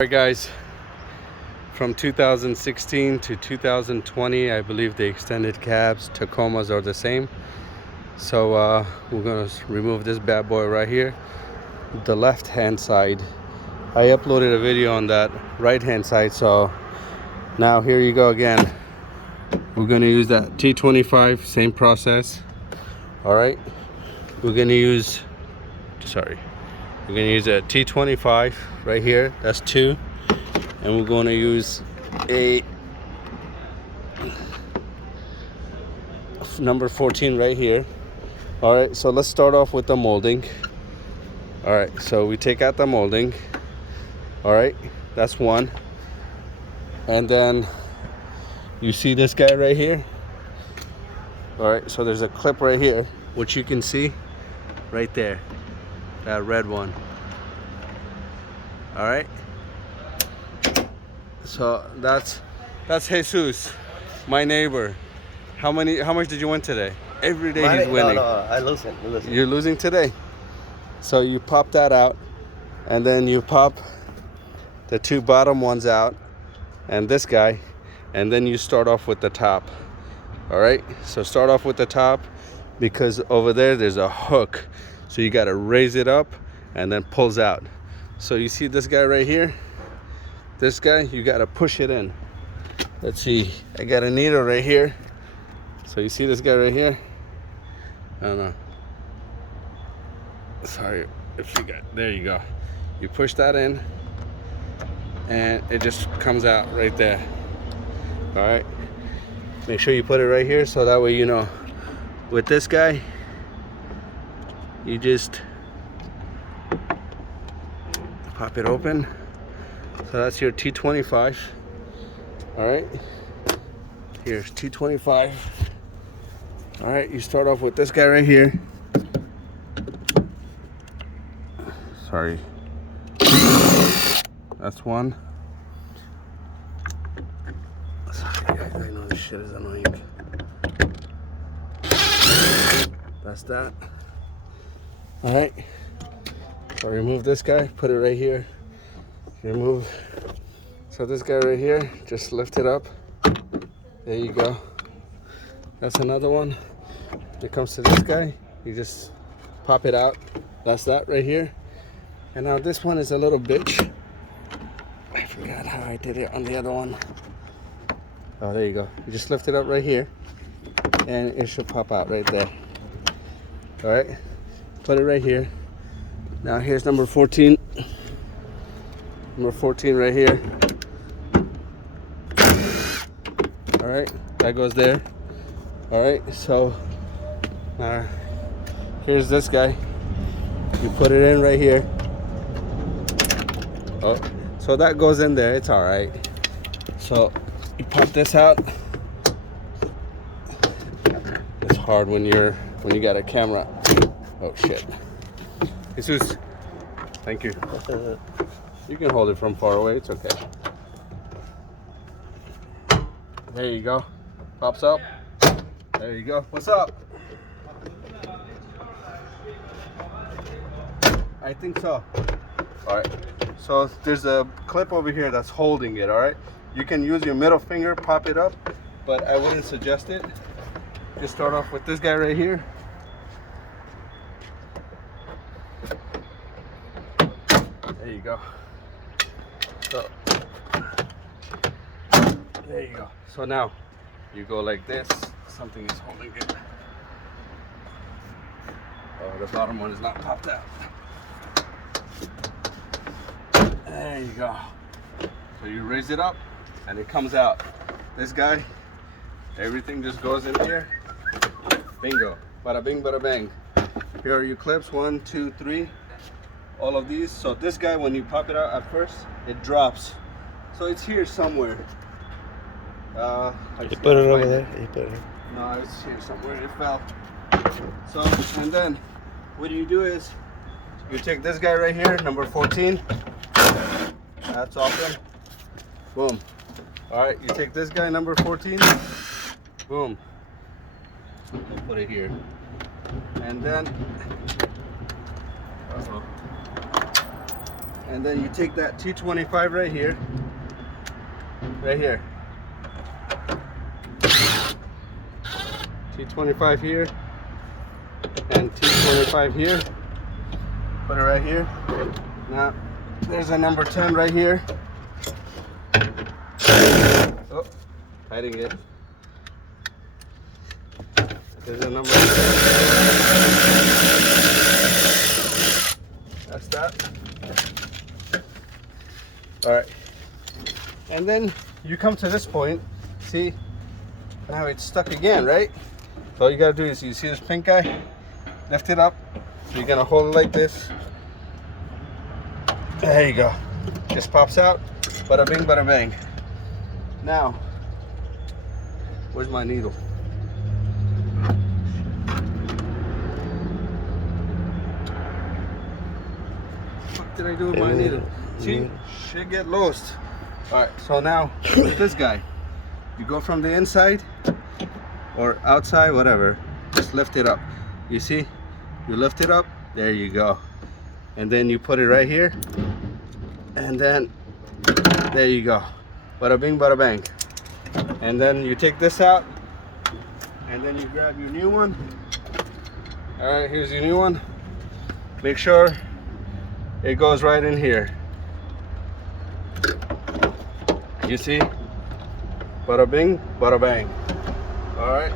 Alright guys, from 2016 to 2020 I believe the extended cabs Tacomas are the same. So we're gonna remove this bad boy right here, the left hand side. I uploaded a video on that right hand side, so now here you go again. We're gonna use that T25, same process. Alright, we're gonna use a T25 right here, that's 2, and we're going to use a number 14 right here. All right, so let's start off with the molding. All right, so we take out the molding. All right, that's one. And then you see this guy right here. All right, so there's a clip right here, which you can see right there, that red one. All right, so that's Jesus, my neighbor. How much did you win today? Every day he's winning. No, I losing. You're losing today. So you pop that out, and then you pop the 2 bottom ones out, and this guy, and then you start off with the top. All right, so start off with the top, because over there's a hook, so you got to raise it up and then pulls out. So you see this guy right here, this guy, you got to push it in. Let's see, I got a needle right here. So you see this guy right here? I don't know. Sorry if you got, there you go. You push that in and it just comes out right there. All right, make sure you put it right here, so that way you know. With this guy, you just pop it open. So that's your T25. All right, here's T25. All right, you start off with this guy right here. Sorry, that's one. Sorry guys, I know this shit is annoying. That's that. All right, so remove this guy, put it right here. Remove. So this guy right here, just lift it up. There you go. That's another one. When it comes to this guy, you just pop it out. That's that right here. And now this one is a little bitch. I forgot how I did it on the other one. Oh, there you go. You just lift it up right here, and it should pop out right there. All right, put it right here. Now here's number 14. Number 14 right here. All right, that goes there. All right, so here's this guy. You put it in right here. Oh, so that goes in there. It's all right. So you pop this out. It's hard when you got a camera. Oh shit. Jesus, thank you. You can hold it from far away, it's okay. There you go. Pops up. There you go. What's up? I think so. Alright. So there's a clip over here that's holding it, alright? You can use your middle finger, pop it up, but I wouldn't suggest it. Just start off with this guy right here. There you go. So there you go. So now you go like this. Something is holding it. Oh, the bottom one is not popped out. There you go. So you raise it up and it comes out. This guy, everything just goes in here. Bingo. Bada bing, bada bang. Here are your clips. 1, 2, 3. All of these. So this guy, when you pop it out at first, it drops. So it's here somewhere. You put it over there. You put it here. No, it's here somewhere. It fell. So, and then what you do is you take this guy right here, number 14. That's open. Boom. All right, you take this guy, number 14. Boom. We'll put it here. And then And then you take that 225 right here. Right here. 225 here. And 225 here. Put it right here. Now, there's a number 10 right here. Oh, hiding it. There's a number 10. That's that. Alright. And then you come to this point. See? Now it's stuck again, right? So all you gotta do is, you see this pink guy? Lift it up. So you're gonna hold it like this. There you go. Just pops out. Bada bing, bada bang. Now, where's my needle? What did I do with my needle? See, shit get lost. Alright, so now with this guy, you go from the inside or outside, whatever, just lift it up. You see, you lift it up, there you go. And then you put it right here, and then there you go. Bada bing, bada bang. And then you take this out, and then you grab your new one. Alright, here's your new one. Make sure it goes right in here. You see? Bada bing, bada bang. Alright.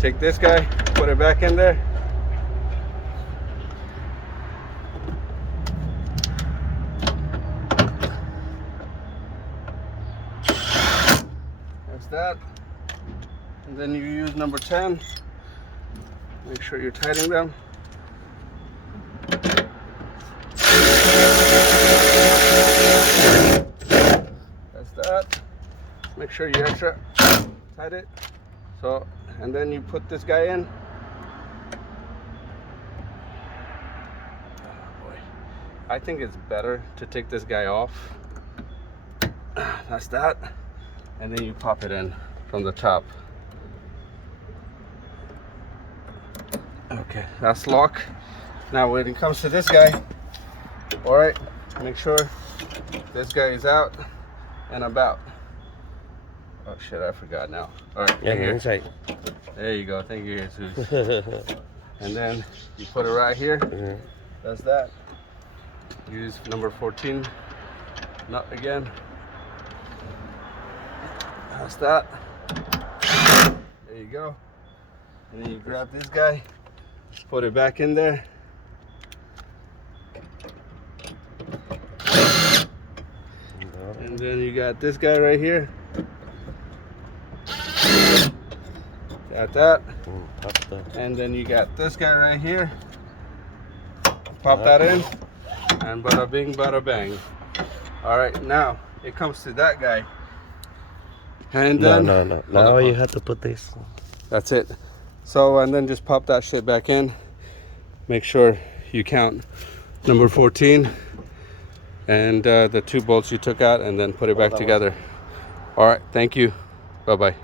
Take this guy, put it back in there. That's that. And then you use number 10. Make sure you're tightening them. That. Make sure you extra tight it. So, and then you put this guy in. Oh boy. I think it's better to take this guy off. That's that. And then you pop it in from the top. Okay, that's lock. Now when it comes to this guy, alright, make sure this guy is out and about. Oh shit, I forgot now. Alright, Yeah, inside. there you go. Thank you, Jesus. And then you put it right here. That's that. Use number 14 nut again. That's that. There you go. And then you grab this guy, put it back in there. And then you got this guy right here. Got that. And then you got this guy right here. Pop that in. And bada bing, bada bang. Alright, now it comes to that guy. And then No. Now you have to put this. that's it. So, and then just pop that shit back in. Make sure you count number 14 and the 2 bolts you took out, and then put it back together. All right, thank you. Bye-bye.